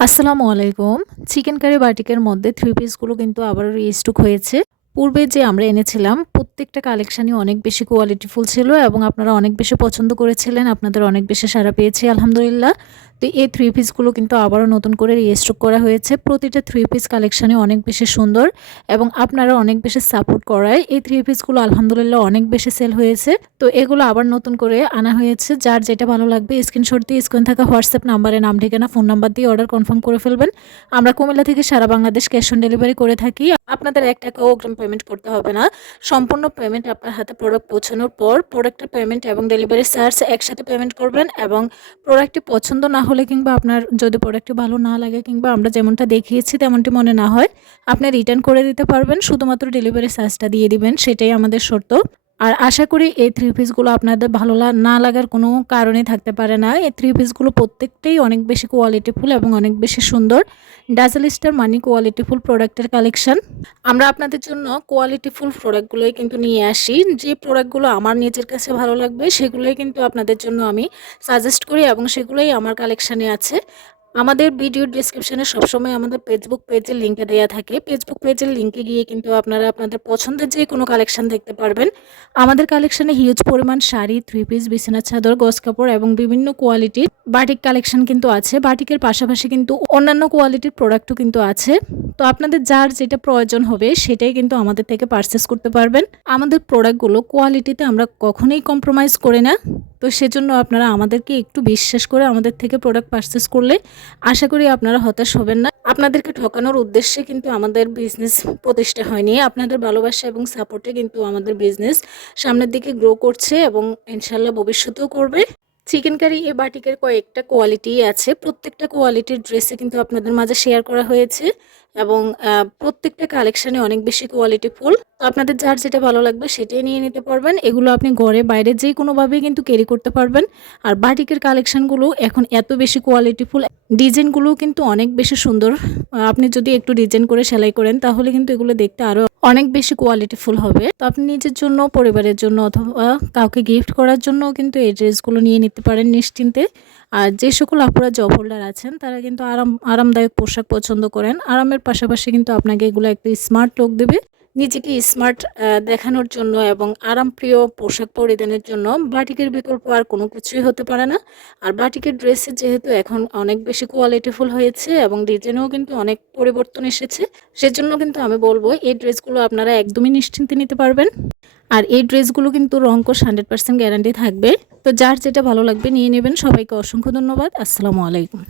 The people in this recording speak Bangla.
আসসালামু আলাইকুম। চিকেন কারি বাটিকের মধ্যে থ্রি পিসগুলো কিন্তু আবার রিস্টক হয়েছে। পূর্বে যে আমরা এনেছিলাম, প্রত্যেকটা কালেকশানই অনেক বেশি কোয়ালিটিফুল ছিল এবং আপনারা অনেক বেশি পছন্দ করেছিলেন, আপনাদের অনেক বেশি সারা পেয়েছি, আলহামদুলিল্লাহ। তো এই থ্রি পিসগুলো কিন্তু আবারও নতুন করে রিস্টক করা হয়েছে। প্রতিটা থ্রি পিস কালেকশানই অনেক বেশি সুন্দর এবং আপনারা অনেক বেশি সাপোর্ট করায়। এই থ্রি পিসগুলো আলহামদুলিল্লাহ অনেক বেশি সেল হয়েছে। তো এগুলো আবার নতুন করে আনা হয়েছে। যার যেটা ভালো লাগবে স্ক্রিনশট দিয়ে স্ক্রিন থাকা হোয়াটসঅ্যাপ নাম্বারে নাম, ঠিকানা ফোন নাম্বার দিয়ে অর্ডার কনফার্ম করে ফেলবেন। আমরা কুমিল্লা থেকে সারা বাংলাদেশ ক্যাশ অন ডেলিভারি করে থাকি। আপনাদের এক টাকাও অগ্রিম পেমেন্ট করতে হবে না। সম্পূর্ণ পেমেন্ট আপনার হাতে প্রোডাক্ট পৌঁছানোর পর প্রোডাক্টের পেমেন্ট এবং ডেলিভারি চার্জ একসাথে পেমেন্ট করবেন এবং প্রোডাক্টটি পছন্দ না হলে কিংবা আপনার যদি প্রোডাক্টটি ভালো না লাগে কিংবা আমরা যেমনটা দেখিয়েছি তেমনটি মনে না হয়, আপনি রিটার্ন করে দিতে পারবেন। শুধুমাত্র ডেলিভারি চার্জটা দিয়ে দিবেন, সেটাই আমাদের শর্ত। আর আশা করি এই থ্রি পিসগুলো আপনাদের ভালো না লাগার কোনো কারণে থাকতে পারে না। এই থ্রি পিসগুলো প্রত্যেকটাই অনেক বেশি কোয়ালিটিফুল এবং অনেক বেশি সুন্দর। ডাজেল স্টার মানি কোয়ালিটিফুল প্রোডাক্টের কালেকশন আমরা আপনাদের জন্য কোয়ালিটিফুল প্রোডাক্টগুলোই কিন্তু নিয়ে আসি। যে প্রোডাক্টগুলো আমার নিজের কাছে ভালো লাগবে, সেগুলোই কিন্তু আপনাদের জন্য আমি সাজেস্ট করি এবং সেগুলোই আমার কালেকশানে আছে। আমাদের ভিডিও ডিসক্রিপশনে সবসময় আমাদের ফেসবুক পেজের লিঙ্কে দেওয়া থাকে। ফেসবুক পেজের লিঙ্কে গিয়ে কিন্তু আপনারা আপনাদের পছন্দের যে কোনো কালেকশন দেখতে পারবেন। আমাদের কালেকশানে হিউজ পরিমাণ শাড়ি থ্রি পিস বিছানা, চাদর গস কাপড় এবং বিভিন্ন কোয়ালিটির বাটিক কালেকশন কিন্তু আছে। বাটিকের পাশাপাশি কিন্তু অন্যান্য কোয়ালিটির প্রোডাক্টও কিন্তু আছে। তো আপনাদের যার যেটা প্রয়োজন হবে সেটাই কিন্তু আমাদের থেকে পারচেস করতে পারবেন। আমাদের প্রোডাক্টগুলো কোয়ালিটিতে আমরা কখনোই কম্প্রোমাইজ করি না। তো সেজন্য আপনারা আমাদেরকে একটু বিশ্বাস করে আমাদের থেকে প্রোডাক্ট পারচেস করলে আশা করি আপনারা হতাশ হবেন না। আপনাদেরকে ঠকানোর উদ্দেশ্যে কিন্তু আমাদের বিজনেস প্রতিষ্ঠা হয়নি। আপনাদের ভালোবাসা এবং সাপোর্টে কিন্তু আমাদের বিজনেস সামনের দিকে গ্রো করছে এবং ইনশাল্লাহ ভবিষ্যতেও করবে। চিকেন কারি এ বাটিকের কয়েকটা কোয়ালিটি আছে। প্রত্যেকটা কোয়ালিটির ড্রেসে কিন্তু আপনাদের মাঝে শেয়ার করা হয়েছে এবং প্রত্যেকটা কালেকশানে অনেক বেশি কোয়ালিটি ফুল। তো আপনাদের যার যেটা ভালো লাগবে সেটাই নিয়ে নিতে পারবেন। এগুলো আপনি ঘরে, বাইরে যে কোনোভাবেই কিন্তু ক্যারি করতে পারবেন। আর বাটিকের কালেকশানগুলো এখন এত বেশি কোয়ালিটি ফুল ডিজাইনগুলো কিন্তু অনেক বেশি সুন্দর। আপনি যদি একটু ডিজাইন করে সেলাই করেন, তাহলে কিন্তু এগুলো দেখতে আরও অনেক বেশি কোয়ালিটিফুল হবে। তো আপনি নিজের জন্য, পরিবারের জন্য অথবা কাউকে গিফট করার জন্য কিন্তু এই ড্রেসগুলো নিয়ে নিতে পারেন নিশ্চিন্তে। আর যে সকল আপুরা জব হোল্ডার আছেন, তারা কিন্তু আরাম, আরামদায়ক পোশাক পছন্দ করেন। আরামের পাশাপাশি কিন্তু আপনাকে এগুলো একটু স্মার্ট লুক দেবে। নিজেকে স্মার্ট দেখানোর জন্য এবং আরামপ্রিয় পোশাক পরিধানের জন্য বাটিকের বিকল্প আর কোনো কিছুই হতে পারে না। আর বাটিকের ড্রেসের যেহেতু এখন অনেক বেশি কোয়ালিটিফুল হয়েছে এবং ডিজাইনেও কিন্তু অনেক পরিবর্তন এসেছে, সেজন্য কিন্তু আমি বলব এই ড্রেসগুলো আপনারা একদমই নিশ্চিন্তে নিতে পারবেন। আর এই ড্রেসগুলো কিন্তু রঙ্কশ হান্ড্রেড পার্সেন্ট গ্যারান্টি থাকবে। তো যার যেটা ভালো লাগবে নিয়ে নেবেন। সবাইকে অসংখ্য ধন্যবাদ। আসসালামু আলাইকুম।